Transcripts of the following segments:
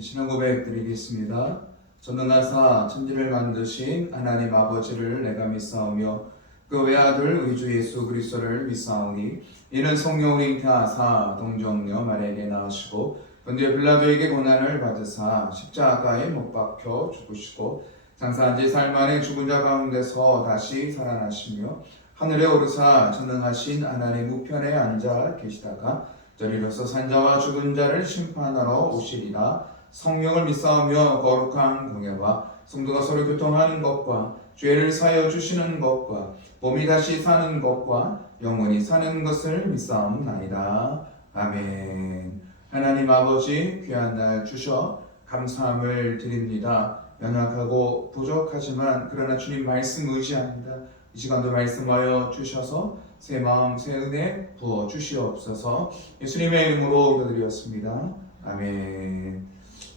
신앙 고백 드리겠습니다. 전능하사 천지를 만드신 하나님 아버지를 내가 믿사오며 그 외아들 우리 주 예수 그리스도를 믿사오니 이는 성령을 잉태하사 동정녀 마리아에게 낳으시고 본디오 빌라도에게 고난을 받으사 십자가에 못 박혀 죽으시고 장사한 지 사흘 만에 죽은 자 가운데서 다시 살아나시며 하늘에 오르사 전능하신 하나님 우편에 앉아 계시다가 저리로서 산자와 죽은 자를 심판하러 오시리라. 성령을 믿사오며 거룩한 공예와 성도가 서로 교통하는 것과 죄를 사하여 주시는 것과 몸이 다시 사는 것과 영원히 사는 것을 믿사옵나이다. 아멘. 하나님 아버지 귀한 날 주셔 감사함을 드립니다. 연약하고 부족하지만 그러나 주님 말씀 의지합니다. 이 시간도 말씀하여 주셔서 새 마음 새 은혜 부어 주시옵소서. 예수님의 이름으로 기도드렸습니다. 아멘.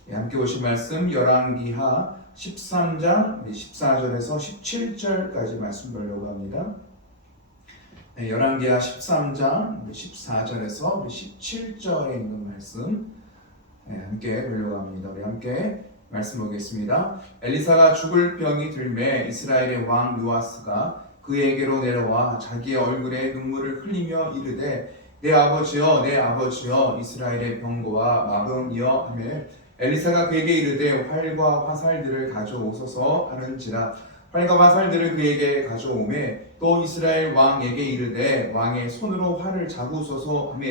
함께 보실 말씀 열왕기하 13장 14절에서 17절까지 말씀 보려고 합니다. 열왕기하 13장 14절에서 17절에 있는 말씀 함께 보려고 합니다. 우리 함께 말씀 보겠습니다. 엘리사가 죽을 병이 들매 이스라엘의 왕 요아스가 그에게로 내려와 자기의 얼굴에 눈물을 흘리며 이르되 내 아버지여 내 아버지여 이스라엘의 병거와 마병이여 하며 엘리사가 그에게 이르되 활과 화살들을 가져오소서 하는지라. 활과 화살들을 그에게 가져오매 또 이스라엘 왕에게 이르되 왕의 손으로 활을 잡으소서 하며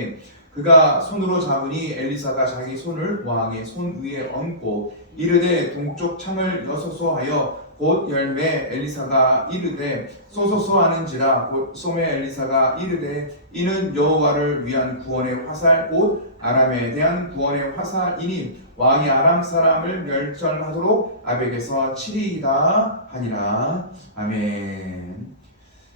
그가 손으로 잡으니 엘리사가 자기 손을 왕의 손 위에 얹고 이르되 동쪽 창을 여소서 하여 곧 열매 엘리사가 이르되 쏘소서 하는지라. 곧 쏘매 엘리사가 이르되 이는 여호와를 위한 구원의 화살 곧 아람에 대한 구원의 화살이니 왕이 아람 사람을 멸절하도록 아벡에서 치리이다 하니라. 아멘.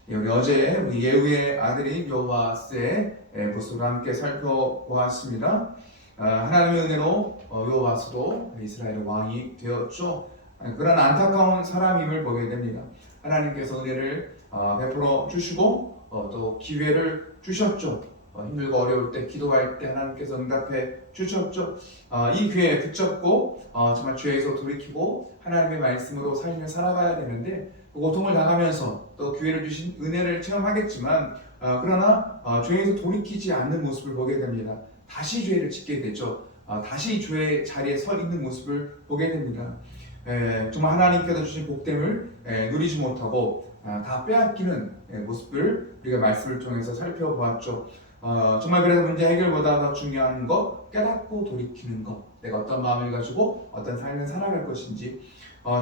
우리 어제 우리 예후의 아들인 요아스의 모습을 함께 살펴보았습니다. 하나님의 은혜로 요아스도 이스라엘의 왕이 되었죠. 그런 안타까운 사람임을 보게 됩니다. 하나님께서 은혜를 베풀어 주시고 또 기회를 주셨죠. 힘들고 어려울 때 기도할 때 하나님께서 응답해 주셨죠. 이 기회에 붙잡고 정말 죄에서 돌이키고 하나님의 말씀으로 삶을 살아가야 되는데 고통을 당하면서 또 기회를 주신 은혜를 체험하겠지만 그러나 죄에서 돌이키지 않는 모습을 보게 됩니다. 다시 죄를 짓게 되죠. 다시 죄의 자리에 서 있는 모습을 보게 됩니다. 정말 하나님께서 주신 복됨을 누리지 못하고 다 빼앗기는 모습을 우리가 말씀을 통해서 살펴보았죠. 정말 그래서 문제 해결보다 더 중요한 것 깨닫고 돌이키는 것, 내가 어떤 마음을 가지고 어떤 삶을 살아갈 것인지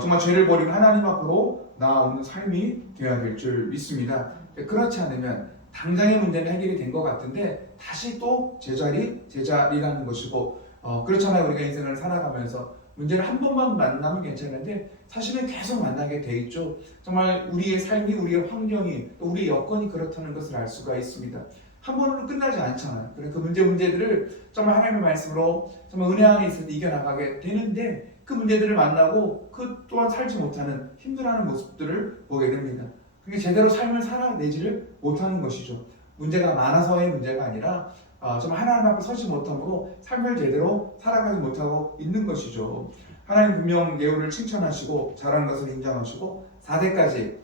정말 죄를 버리고 하나님 앞으로 나아오는 삶이 되어야 될 줄 믿습니다. 그렇지 않으면 당장의 문제는 해결이 된 것 같은데 다시 또 제자리라는 것이고 그렇잖아요. 우리가 인생을 살아가면서 문제를 한 번만 만나면 괜찮은데 사실은 계속 만나게 돼 있죠. 정말 우리의 삶이 우리의 환경이 또 우리의 여건이 그렇다는 것을 알 수가 있습니다. 한 번으로 끝나지 않잖아요. 그래서 그 문제들을 정말 하나님의 말씀으로 정말 은혜 안에 있을 때 이겨나가게 되는데 그 문제들을 만나고 그 또한 살지 못하는 힘들어하는 모습들을 보게 됩니다. 그게 제대로 삶을 살아내지를 못하는 것이죠. 문제가 많아서의 문제가 아니라 정말 하나님 앞에 서지 못함으로 삶을 제대로 살아가지 못하고 있는 것이죠. 하나님 분명 예후를 칭찬하시고 잘한 것을 인정하시고 4대까지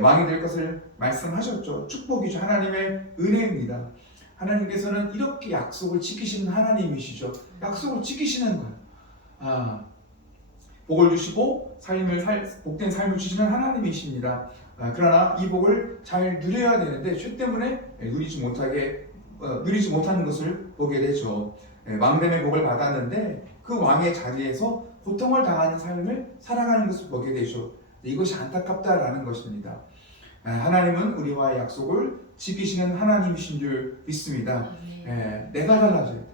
왕이 될 것을 말씀하셨죠. 축복이죠. 하나님의 은혜입니다. 하나님께서는 이렇게 약속을 지키시는 하나님이시죠. 약속을 지키시는 거예요. 복을 주시고 복된 삶을 주시는 하나님이십니다. 그러나 이 복을 잘 누려야 되는데 죄 때문에 누리지 못하는 것을 보게 되죠. 왕됨의 복을 받았는데 그 왕의 자리에서 고통을 당하는 삶을 살아가는 것을 보게 되죠. 이것이 안타깝다라는 것입니다. 하나님은 우리와의 약속을 지키시는 하나님이신 줄 믿습니다. 내가 달라져야 돼.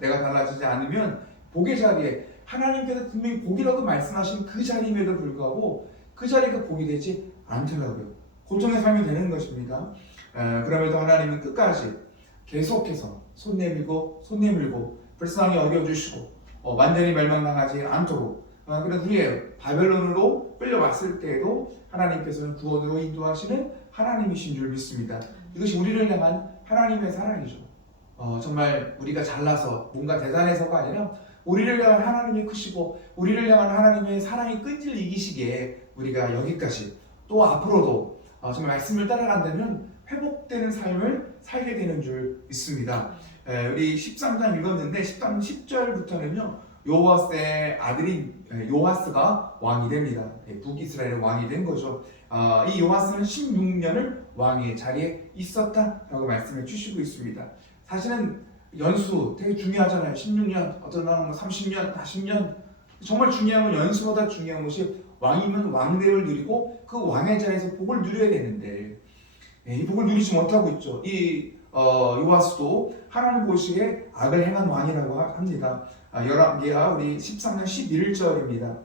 내가 달라지지 않으면 복의 자리에 하나님께서 분명히 복이라고 말씀하신 그 자리임에도 불구하고 그 자리가 복이 되지 않더라고요. 고통의 삶이 되는 것입니다. 그럼에도 하나님은 끝까지 계속해서 손 내밀고 불쌍히 여겨주시고 완전히 멸망당하지 않도록 그런 후에 바벨론으로 끌려왔을 때에도 하나님께서는 구원으로 인도하시는 하나님이신 줄 믿습니다. 이것이 우리를 향한 하나님의 사랑이죠. 정말 우리가 잘나서 뭔가 대단해서가 아니라 우리를 향한 하나님이 크시고 우리를 향한 하나님의 사랑이 끈질 이기시기에 우리가 여기까지 또 앞으로도 정말 말씀을 따라간다면 회복되는 삶을 살게 되는 줄 믿습니다. 우리 13장 읽었는데 13, 10절부터는요 요아스의 아들인 요아스가 왕이 됩니다. 북이스라엘의 왕이 된 거죠. 이 요아스는 16년을 왕의 자리에 있었다라고 말씀해 주시고 있습니다. 사실은 연수 되게 중요하잖아요. 16년, 어떤 사람은 30년, 40년. 정말 중요한 건 연수보다 중요한 것이 왕이면 왕대를 누리고 그 왕의 자리에서 복을 누려야 되는데 이 복을 누리지 못하고 있죠. 이 요아스도 하나님 보시기에 악을 행한 왕이라고 합니다. 열왕기하 우리 13장 11절입니다.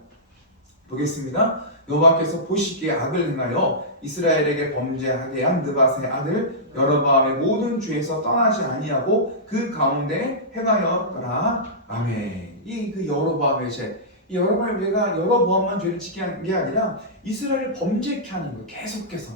보겠습니다. 여호와께서 보시기에 악을 행하여 이스라엘에게 범죄하게 한 느밧의 아들 여로보암의 모든 죄에서 떠나지 아니하고 그 가운데 행하였더라. 아멘. 이 그 여로보암의 죄, 이 여로보암의 죄가 여로보암만 죄를 짓게 한 게 아니라 이스라엘을 범죄케 하는 거예요. 계속해서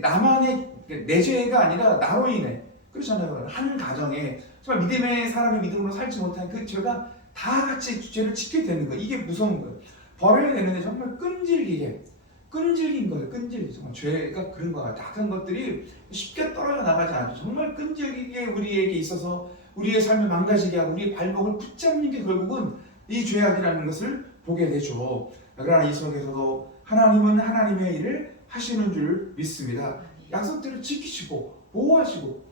나만의 내 죄가 아니라 나로 인해 그렇잖아요. 한 가정에 정말 믿음의 사람이 믿음으로 살지 못한 그 죄가 다 같이 죄를 짓게 되는 거예요. 이게 무서운 거예요. 벌을 내는데 정말 끈질긴 거예요. 정말 죄가 그런 것 같아요. 악한 것들이 쉽게 떨어져 나가지 않죠. 정말 끈질기게 우리에게 있어서 우리의 삶을 망가지게 하고 우리의 발목을 붙잡는 게 결국은 이 죄악이라는 것을 보게 되죠. 그러나 이 속에서도 하나님은 하나님의 일을 하시는 줄 믿습니다. 약속대로 지키시고 보호하시고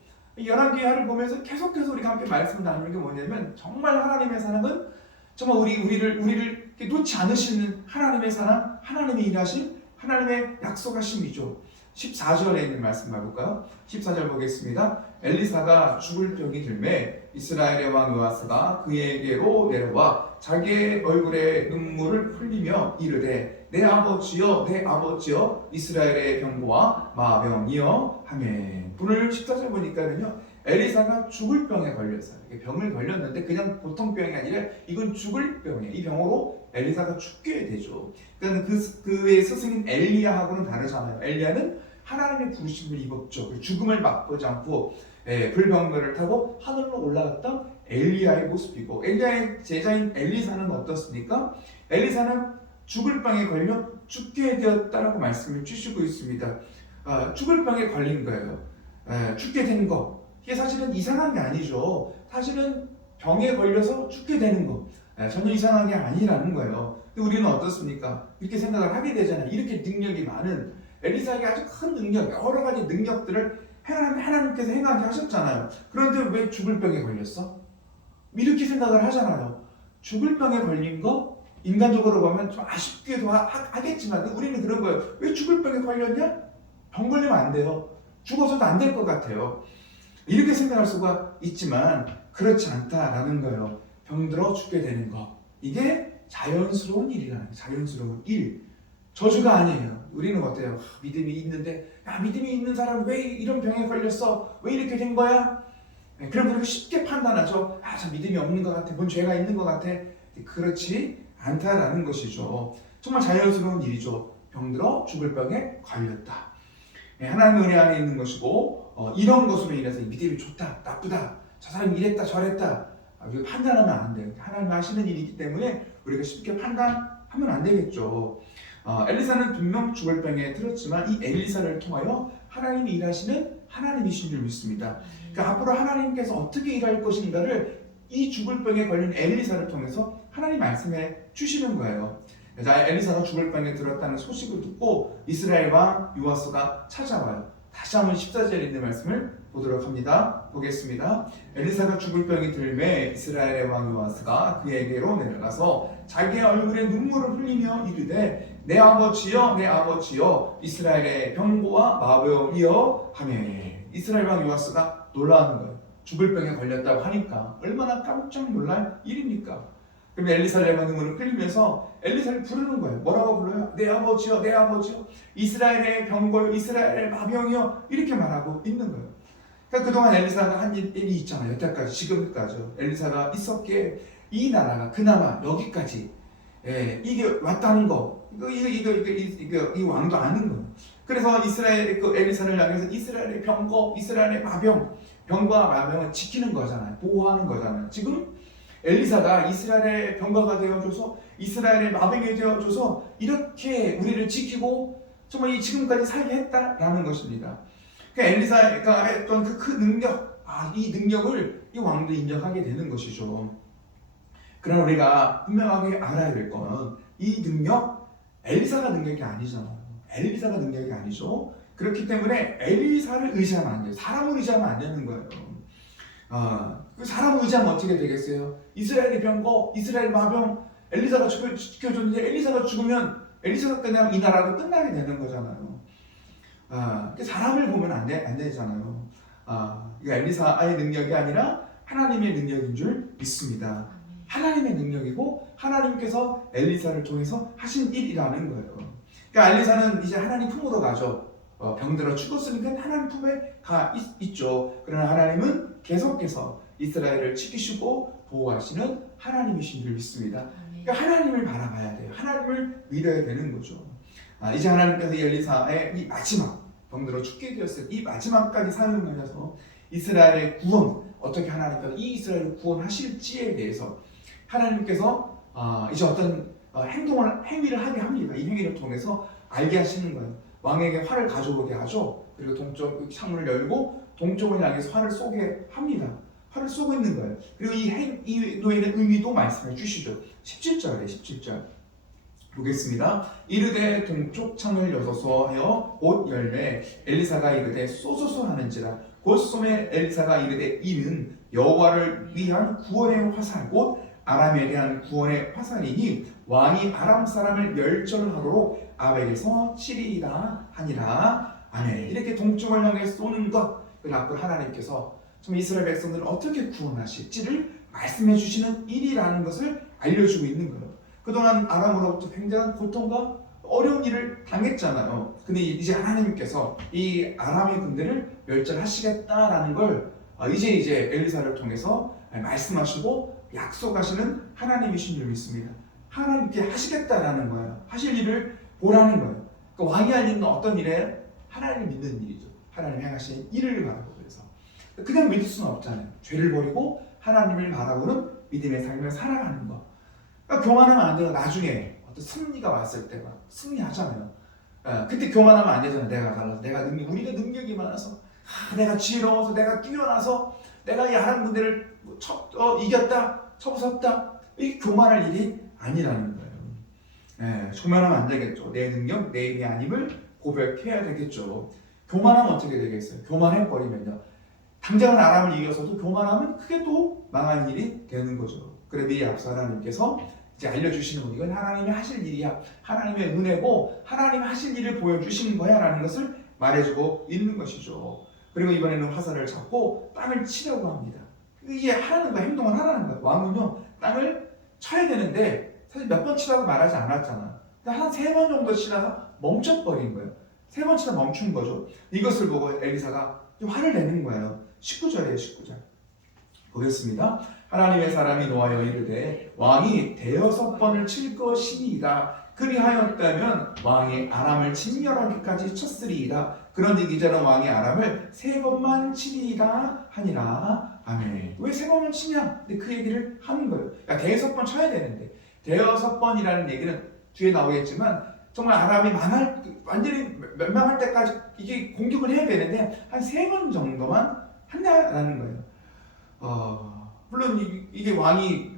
열왕기하를 보면서 계속해서 우리가 함께 말씀을 나누는 게 뭐냐면 정말 하나님의 사랑은 정말 우리를 놓지 않으시는 하나님의 사랑, 하나님의 일하심, 하나님의 약속하심이죠. 14절에 있는 말씀 봐볼까요? 14절 보겠습니다. 엘리사가 죽을 병이 들매 이스라엘의 왕 요아스가 그에게로 내려와 자기의 얼굴에 눈물을 흘리며 이르되 내 아버지여 내 아버지여 이스라엘의 병고와 마병이여 하매. 오늘 14절 보니까는요 엘리사가 죽을 병에 걸렸어요. 병을 걸렸는데 그냥 보통 병이 아니라 이건 죽을 병이에요. 이 병으로 엘리사가 죽게 되죠. 그러니까 그의 스승인 엘리야하고는 다르잖아요. 엘리야는 하나님의 부르심을 입었죠. 죽음을 맛보지 않고 불병거를 타고 하늘로 올라갔던 엘리야의 모습이고 엘리야의 제자인 엘리사는 어떻습니까? 엘리사는 죽을 병에 걸려 죽게 되었다라고 말씀을 주시고 있습니다. 죽을 병에 걸린 거예요. 죽게 된 거. 이게 사실은 이상한 게 아니죠. 사실은 병에 걸려서 죽게 되는 거 전혀 이상한 게 아니라는 거예요. 근데 우리는 어떻습니까? 이렇게 생각을 하게 되잖아요. 이렇게 능력이 많은 엘리사에게 아주 큰 능력, 여러 가지 능력들을 하나님께서 행하게 하셨잖아요. 그런데 왜 죽을 병에 걸렸어? 이렇게 생각을 하잖아요. 죽을 병에 걸린 거 인간적으로 보면 좀 아쉽기도 하겠지만 우리는 그런 거예요. 왜 죽을 병에 걸렸냐? 병 걸리면 안 돼요. 죽어서도 안 될 것 같아요. 이렇게 생각할 수가 있지만 그렇지 않다라는 거예요. 병들어 죽게 되는 거. 이게 자연스러운 일이라는 거예요. 자연스러운 일. 저주가 아니에요. 우리는 어때요? 믿음이 있는데 믿음이 있는 사람은 왜 이런 병에 걸렸어? 왜 이렇게 된 거야? 그럼 우리가 쉽게 판단하죠. 저 믿음이 없는 것 같아. 뭔 죄가 있는 것 같아. 그렇지 않다라는 것이죠. 정말 자연스러운 일이죠. 병들어 죽을 병에 걸렸다. 하나님의 은혜 안에 있는 것이고 이런 것으로 인해서 믿음이 좋다, 나쁘다, 저 사람이 이랬다, 저랬다 우리가 판단하면 안 돼요. 하나님 하시는 일이기 때문에 우리가 쉽게 판단하면 안 되겠죠. 엘리사는 분명 죽을 병에 들었지만 이 엘리사를 통하여 하나님이 일하시는 하나님이신 줄 믿습니다. 그러니까 앞으로 하나님께서 어떻게 일할 것인가를 이 죽을 병에 걸린 엘리사를 통해서 하나님 말씀해 주시는 거예요. 자, 엘리사가 죽을 병에 들었다는 소식을 듣고 이스라엘 왕 요아스가 찾아와요. 다시 한번 14절에 있는 말씀을 보도록 합니다. 보겠습니다. 엘리사가 죽을 병이 들매 이스라엘의 왕 요아스가 그에게로 내려가서 자기의 얼굴에 눈물을 흘리며 이르되 내 아버지여 내 아버지여 이스라엘의 병고와 마병이여 하매. 이스라엘 왕 요아스가 놀라는 거예요. 죽을 병에 걸렸다고 하니까 얼마나 깜짝 놀랄 일입니까? 그럼 엘리사를 눈물을 흘리면서 엘리사를 부르는 거예요. 뭐라고 불러요? 내 아버지여 내 아버지여 이스라엘의 병고여 이스라엘의 마병이여 이렇게 말하고 있는 거예요. 그러니까 그동안 엘리사가 한 일이 있잖아요. 여태까지 지금까지요. 엘리사가 있었기에 이 나라가 그나마 여기까지 이게 왔다는 거 이 왕도 아는 거예요. 그래서 이스라엘 그 엘리사를 향해서 이스라엘의 병거 이스라엘의 마병 병과 마병을 지키는 거잖아요. 보호하는 거잖아요. 지금 엘리사가 이스라엘의 병거가 되어줘서 이스라엘의 마병이 되어줘서 이렇게 우리를 지키고 정말 이 지금까지 살게 했다라는 것입니다. 그러니까 엘리사가 했던 그 능력, 이 능력을 이 왕도 인정하게 되는 것이죠. 그러나 우리가 분명하게 알아야 될 건 이 능력, 엘리사가 능력이 아니잖아요. 엘리사가 능력이 아니죠. 그렇기 때문에 엘리사를 의지하면 안 돼요. 사람을 의지하면 안 되는 거예요. 그 사람을 의지하면 어떻게 되겠어요? 이스라엘의 병거, 이스라엘 마병, 엘리사가 지켜줬는데 엘리사가 죽으면 엘리사가 그냥 이 나라도 끝나게 되는 거잖아요. 사람을 보면 안 되잖아요. 이거 엘리사의 능력이 아니라 하나님의 능력인 줄 믿습니다. 하나님의 능력이고 하나님께서 엘리사를 통해서 하신 일이라는 거예요. 그러니까 엘리사는 이제 하나님 품으로 가죠. 병들어 죽었으니까 하나님 품에 가 있죠. 그러나 하나님은 계속해서 이스라엘을 지키시고 보호하시는 하나님이신 줄 믿습니다. 그러니까 하나님을 바라봐야 돼요. 하나님을 믿어야 되는 거죠. 이제 하나님께서 엘리사의 이 마지막 병들어 죽게 되었을 이 마지막까지 사용하셔서 이스라엘의 구원, 어떻게 하나님께서 이 이스라엘을 구원하실지에 대해서 하나님께서 이제 어떤 행위를 하게 합니다. 이 행위를 통해서 알게 하시는 거예요. 왕에게 활을 가져오게 하죠. 그리고 동쪽 창문을 열고 동쪽을 향해서 활을 쏘게 합니다. 활을 쏘고 있는 거예요. 그리고 이 노예의 의미도 말씀해 주시죠. 17절에 17절 보겠습니다. 이르되 동쪽 창을 여소서 하여 곧 열매 엘리사가 이르되 쏘소서 하는지라 곧 쏘매 엘리사가 이르되 이는 여호와를 위한 구원의 화살 곧 아람에 대한 구원의 화살이니 왕이 아람 사람을 멸절하도록 아벨에서 치리이다 하니라. 아멘. 이렇게 동쪽을 향해 쏘는 것, 그 앞으로 하나님께서 좀 이스라엘 백성들을 어떻게 구원하실지를 말씀해 주시는 일이라는 것을 알려주고 있는 거예요. 그동안 아람으로부터 굉장한 고통과 어려운 일을 당했잖아요. 근데 이제 하나님께서 이 아람의 군대를 멸절하시겠다라는 걸 이제 엘리사를 통해서 말씀하시고 약속하시는 하나님이신 줄 믿습니다. 하나님께 하시겠다라는 거예요. 하실 일을 보라는 거예요. 그러니까 왕이 할 일은 어떤 일이에요? 하나님을 믿는 일이죠. 하나님 행하신 일을 바라보고 그래서 그냥 믿을 수는 없잖아요. 죄를 버리고 하나님을 바라보는 믿음의 삶을 살아가는 거. 그러니까 교만하면 안 돼요. 나중에 어떤 승리가 왔을 때 막 승리하잖아요. 그때 교만하면 안 되잖아요. 내가 달라서, 우리가 능력이 많아서, 내가 지혜로워서, 내가 뛰어나서, 내가 이 아람 군대를 이겼다, 쳐부쉈다. 이게 교만할 일이 아니라는 거예요. 교만하면 안 되겠죠. 내 능력, 내 힘이 아님을 고백해야 되겠죠. 교만하면 어떻게 되겠어요? 교만해버리면요. 당장은 아람을 이겨서도 교만하면 크게 또 망할 일이 되는 거죠. 그래 미리 앞서 하나님께서 이제 알려주시는 건 이건 하나님이 하실 일이야. 하나님의 은혜고 하나님 하실 일을 보여주시는 거야 라는 것을 말해주고 있는 것이죠. 그리고 이번에는 화살을 잡고 땅을 치려고 합니다. 이게 하라는 거야. 행동을 하라는 거야. 왕은요 땅을 쳐야 되는데 사실 몇 번 치라고 말하지 않았잖아. 한 3번 정도 치다가 멈춰버린 거예요. 3번 치다 멈춘 거죠. 이것을 보고 엘리사가 화를 내는 거예요. 19절이에요. 19절 보겠습니다. 하나님의 사람이 노하여 이르되 왕이 6번을 칠 것이니이다. 그리하였다면 왕이 아람을 진멸하기까지 쳤으리이다. 그런데 이제는 왕이 아람을 3번만 치리이다 하니라. 아멘. 왜 3번만 치냐? 근데 그 얘기를 하는 거예요. 그러니까 6번 쳐야 되는데 6번이라는 얘기는 뒤에 나오겠지만 정말 아람이 완전히 멸망할 때까지 이게 공격을 해야 되는데 한 3번 정도만 한다라는 거예요. 물론 이게 왕이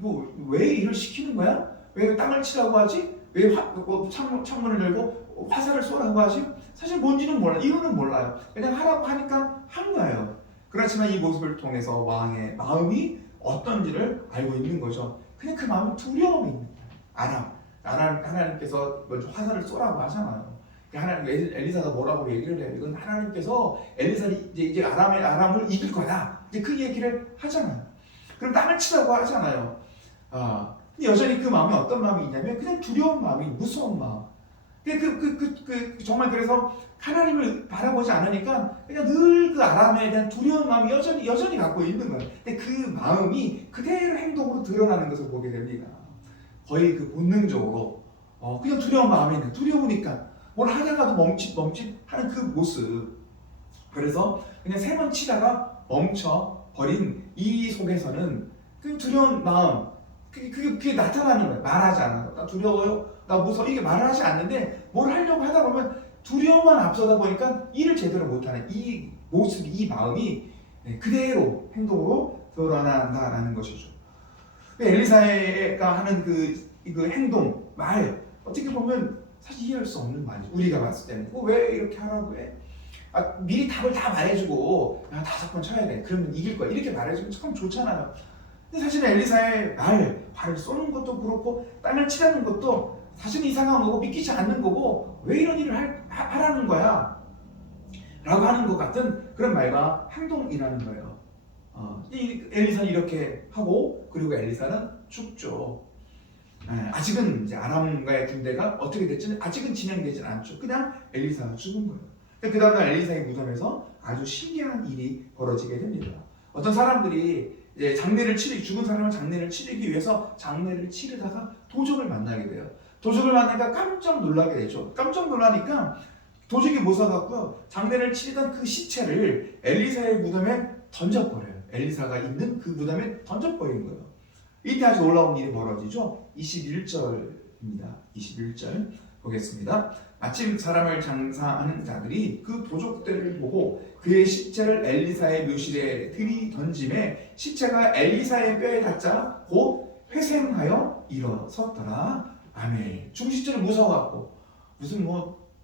왜 일을 시키는 거야? 왜 땅을 치라고 하지? 왜 창문을 열고 화살을 쏘라고 하지? 사실 뭔지는 몰라요. 이유는 몰라요. 그냥 하라고 하니까 한 거예요. 그렇지만 이 모습을 통해서 왕의 마음이 어떤지를 알고 있는 거죠. 그냥 그 마음은 두려움이 있는 거예요. 하나님께서 먼저 화살을 쏘라고 하잖아요. 엘리사가 뭐라고 얘기를 해요? 이건 하나님께서 엘리사를 이제 아람을 이길 거다. 이제 그 얘기를 하잖아요. 그럼 땅을 치라고 하잖아요. 근데 여전히 그 마음이 어떤 마음이 있냐면 그냥 두려운 마음이 무서운 마음. 정말 그래서 하나님을 바라보지 않으니까 그냥 늘 그 아람에 대한 두려운 마음이 여전히 갖고 있는 거예요. 근데 그 마음이 그대로 행동으로 드러나는 것을 보게 됩니다. 거의 그 본능적으로 그냥 두려운 마음이 있는 두려우니까 뭘 하다가도 멈칫 하는 그 모습. 그래서 그냥 3번 치다가 멈춰 버린 이 속에서는 그 두려운 마음, 그게 나타나는 거예요. 말하지 않아요. 나 두려워요, 나 무서워, 이게 말을 하지 않는데 뭘 하려고 하다 보면 두려움만 앞서다 보니까 일을 제대로 못하는 이 모습, 이 마음이 그대로 행동으로 드러난다라는 것이죠. 엘리사가 하는 그 행동, 말, 어떻게 보면 사실 이해할 수 없는 말이죠. 우리가 봤을 때는 왜 이렇게 하라고 해? 미리 답을 다 말해주고 5번 쳐야 돼. 그러면 이길 거야. 이렇게 말해주면 참 좋잖아요. 근데 사실 엘리사의 발을 쏘는 것도 그렇고 땅을 치라는 것도 사실 이상한 거고 믿기지 않는 거고 왜 이런 일을 하라는 거야? 라고 하는 것 같은 그런 말과 행동이라는 거예요. 엘리사는 이렇게 하고 그리고 엘리사는 죽죠. 아직은 이제 아람과의 군대가 어떻게 됐지는 아직은 진행되진 않죠. 그냥 엘리사가 죽은 거예요. 그 다음날 엘리사의 무덤에서 아주 신기한 일이 벌어지게 됩니다. 어떤 사람들이 이제 죽은 사람은 장례를 치르기 위해서 장례를 치르다가 도적을 만나게 돼요. 도적을 만나니까 깜짝 놀라게 되죠. 깜짝 놀라니까 도적이 모사갖고요, 장례를 치르던 그 시체를 엘리사의 무덤에 던져버려요. 엘리사가 있는 그 무덤에 던져버린 거예요. 이때 아주 놀라운 일이 벌어지죠. 21절입니다. 21절 보겠습니다. 마침 사람을 장사하는 자들이 그 도적들을 보고 그의 시체를 엘리사의 묘실에 들이던짐에 시체가 엘리사의 뼈에 닿자 곧 회생하여 일어섰더라. 아멘. 죽은 시체를 무서워하고 무슨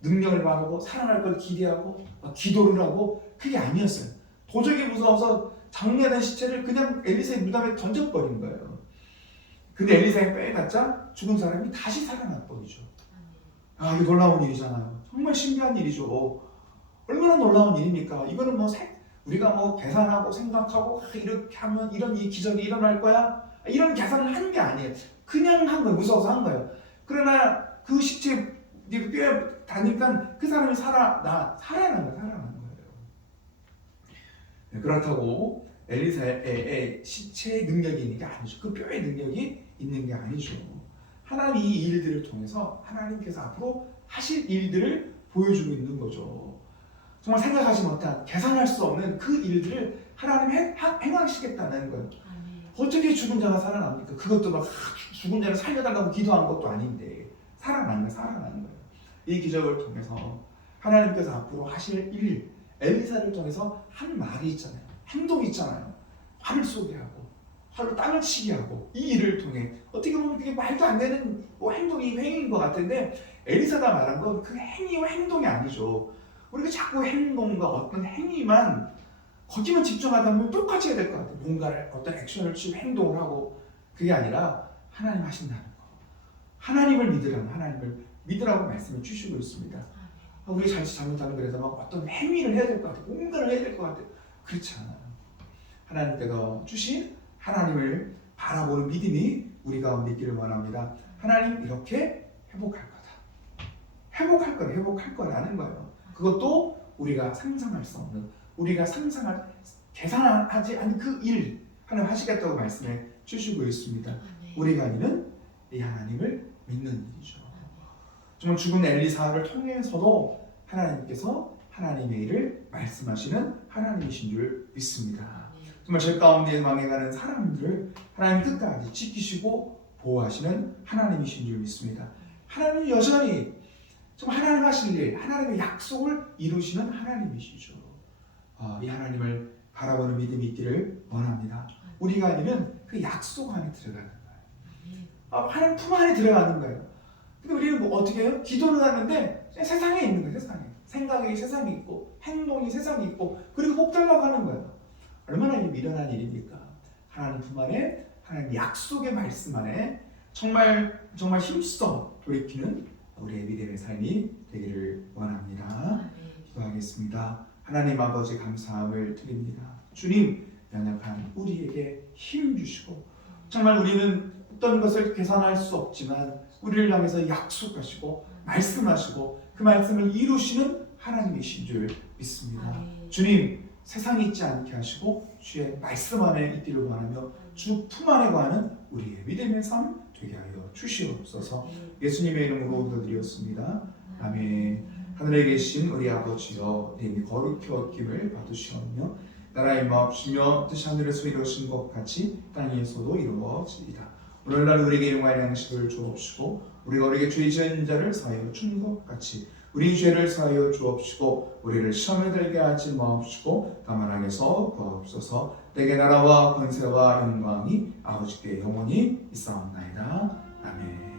능력을 바라고 살아날 걸 기대하고 기도를 하고 그게 아니었어요. 도적이 무서워서 장례된 시체를 그냥 엘리사의 무덤에 던져버린 거예요. 근데 엘리사의 뼈에 닿자 죽은 사람이 다시 살아났버리죠. 이게 놀라운 일이잖아요. 정말 신기한 일이죠. 얼마나 놀라운 일입니까? 이거는 우리가 계산하고 생각하고 이렇게 하면 이런 이 기적이 일어날 거야? 이런 계산을 하는 게 아니에요. 그냥 한 거예요. 무서워서 한 거예요. 그러나 그 시체 뼈에 닿으니까 그 사람이 살아난 거예요. 그렇다고 엘리사의 시체의 능력이 있는 게 아니죠. 그 뼈의 능력이 있는 게 아니죠. 하나님이 이 일들을 통해서 하나님께서 앞으로 하실 일들을 보여주고 있는 거죠. 정말 생각하지 못한, 계산할 수 없는 그 일들을 하나님 행하시겠다는 거예요. 어떻게 죽은 자가 살아납니까? 그것도 죽은 자를 살려달라고 기도한 것도 아닌데 살아나는 거예요. 이 기적을 통해서 하나님께서 앞으로 하실 일, 엘리사를 통해서 한 말이 있잖아요. 행동이 있잖아요. 활을 쏘게 하고 활로 땅을 치게 하고 이 일을 통해 어떻게 보면 그게 말도 안 되는 행동이 행위인 것 같은데 엘리사가 말한 건 그 행위와 행동이 아니죠. 우리가 자꾸 행동과 어떤 행위만 거기만 집중하다 보면 똑같이 해야 될 것 같아요. 뭔가를 어떤 액션을 취하고 행동을 하고 그게 아니라 하나님 하신다는 거. 하나님을 믿으라고 말씀을 주시고 있습니다. 우리 잘못하면 그래서 어떤 행위를 해야 될 것 같아요. 뭔가를 해야 될 것 같아요. 그렇지 않아요. 하나님께서 주신 하나님을 바라보는 믿음이 우리 가운데 있기를 원합니다. 하나님 이렇게 회복할 거다. 회복할 거라는 거예요. 그것도 우리가 상상할 수 없는, 우리가 계산하지 않은 그 일 하나님 하시겠다고 말씀해 주시고 있습니다. 우리가 아니는 이 하나님을 믿는 일이죠. 정말 죽은 엘리사를 통해서도 하나님께서 하나님의 일을 말씀하시는 하나님이신 줄 믿습니다. 정말 제 가운데 망해가는 사람들을 하나님 끝까지 지키시고 보호하시는 하나님이신 줄 믿습니다. 하나님은 여전히 정말 하나님 하실 일, 하나님의 약속을 이루시는 하나님이시죠. 이 하나님을 바라보는 믿음이 있기를 원합니다. 우리가 아니면 그 약속 안에 들어가는 거예요. 하나님 품 안에 들어가는 거예요. 근데 우리는 어떻게 해요? 기도를 하는데 세상에 있는 거예요. 생각이 세상에 있고 행동이 세상에 있고 그리고 복 달라고 하는 거예요. 얼마나 미련한 일입니까? 하나님 품 안에, 하나님 약속의 말씀 안에 정말 힘써 돌이키는 우리의 믿음의 삶이 되기를 원합니다. 기도하겠습니다. 하나님 아버지 감사함을 드립니다. 주님, 연약한 우리에게 힘 주시고 정말 우리는 어떤 것을 계산할 수 없지만 우리를 향해서 약속하시고 말씀하시고 그 말씀을 이루시는 하나님이신 줄 믿습니다. 주님, 세상에 있지 않게 하시고 주의 말씀 안에 있기를 원하며 주 품 안에 거하는 우리의 믿음의 삶 되게 하여 주시옵소서. 예수님의 이름으로 기도드렸습니다. 아멘. 하늘에 계신 우리 아버지여, 이름이 거룩히 여김을 받으시오며 나라의 마옵시며 뜻이 하늘에서 이루어진 것 같이 땅에서도 이루어지리다. 오늘날 우리에게 용할 양식을 주옵시고 우리가 우리에게 죄 지은 자를 사하여 준 것 같이 우리 죄를 사하여 주옵시고 우리를 시험에 들게 하지 마옵시고 다만 악에서 구하옵소서. 내게 나라와 권세와 영광이 아버지께 영원히 있사옵나이다. 아멘.